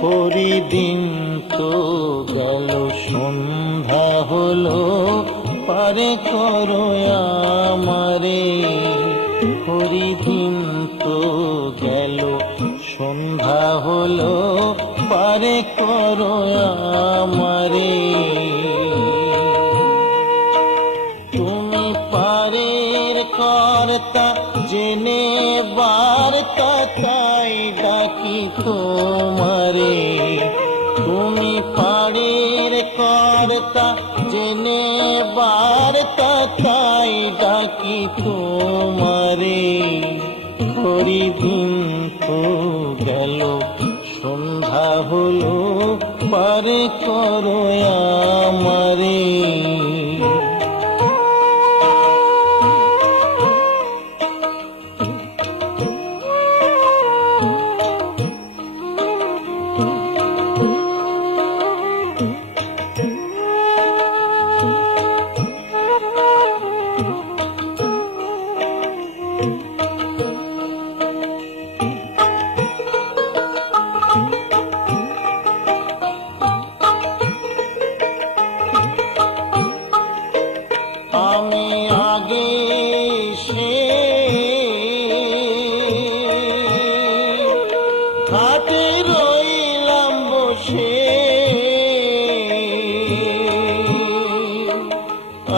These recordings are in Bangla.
হরিদিন তো গেল, সন্ধ্যা হলো, পারে করো আমারে। হরিদিন তো গেল, সন্ধ্যা হলো, পারে করো আমারে। তুমি পারের কর্তা, জেনে বার্তা, তাই ডাকি তোমারে। তুমি পারের কর্তা, জেনে বার্তা, তাই ডাকি তোমারে। হরিদিন তো গেল, সন্ধ্যা হলো, পারে করো আমারে। আমি আগে সে ঘাটে রইলাম বসে,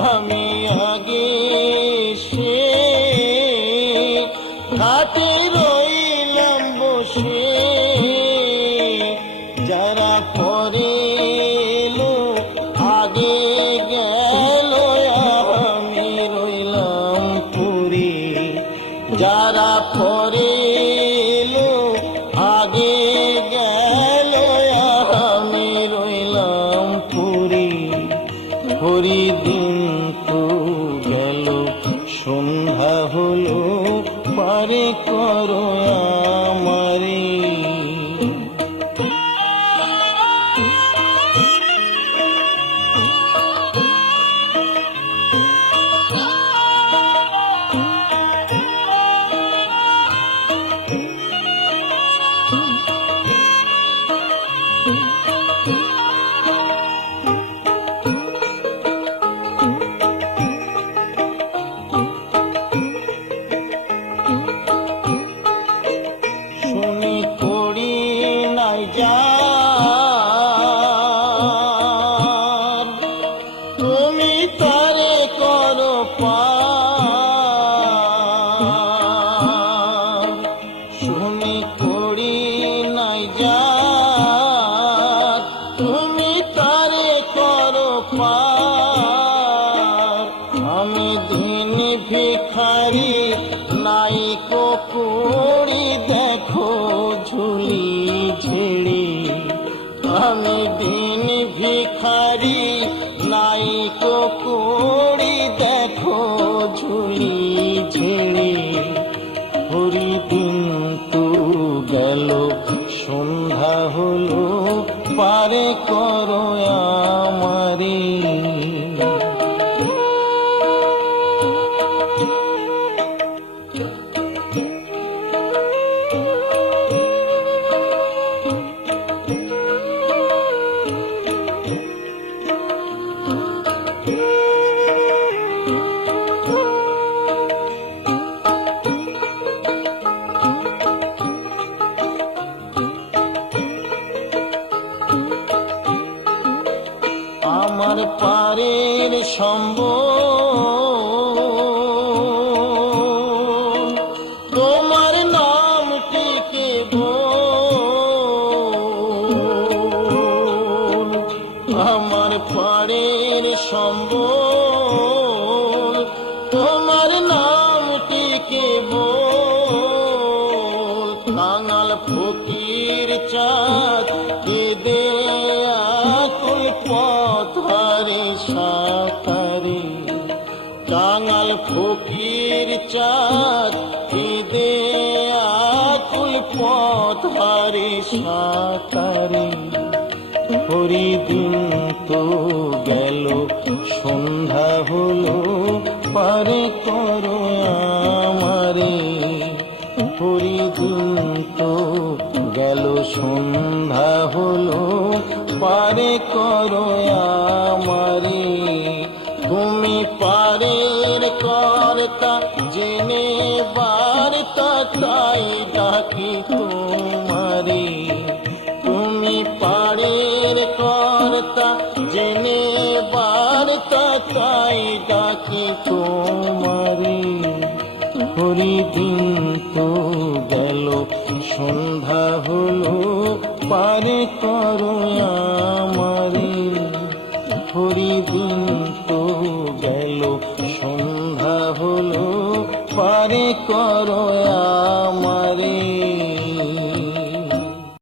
আমি আগে সে ঘাটে রইলাম বসে। যারা পরে এলো আগে গেল, আমি রইলাম পুরী। যারা পরে এলো আগে গেল, আমি রইলাম পুরী। হরিদিন তো গেল, সন্ধ্যা হলো, পারে করো আমারে। শুনি করি নাই যার, তুমি তারে করো পার। শুনি করি নাই যার, তুমি তারে করো পার। আমি দিন ভিখারি, নাই কুড়ি, দেখো ঝুলি ঝেড়ে। আমি দিন ভিখারি, নাই কুড়ি, দেখো ঝুলি ঝেড়ে। হরিদিন তো গেল, সন্ধ্যা হলো, পারে করো আমারে। আমার পারের সম্বল, তোমার নামটিকে বল। আমার পারের সম্বল, তোমার নামটিকে বল। কাঙাল ফকির চাঁদ, কেঁদে আকুল পথহারে সাঁতারে। কাঙাল ফকির চাঁদ, কেঁদে আকুল পথহারে সাঁতারে। হরিদিন তো গেল, সন্ধ্যা হলো, পারে করো আমারে। হরিদিন তো গেল, সন্ধ্যা হলো পারে করো আমারে। তুমি পারের কর্তা জেনে বার্তা তাই ডাকি তোমারে। তুমি পারের কর্তা জেনে বার্তা তাই ডাকি তোমারে। হরিদিন তো গেল সন্ধ্যা হলো পারে করো আমার।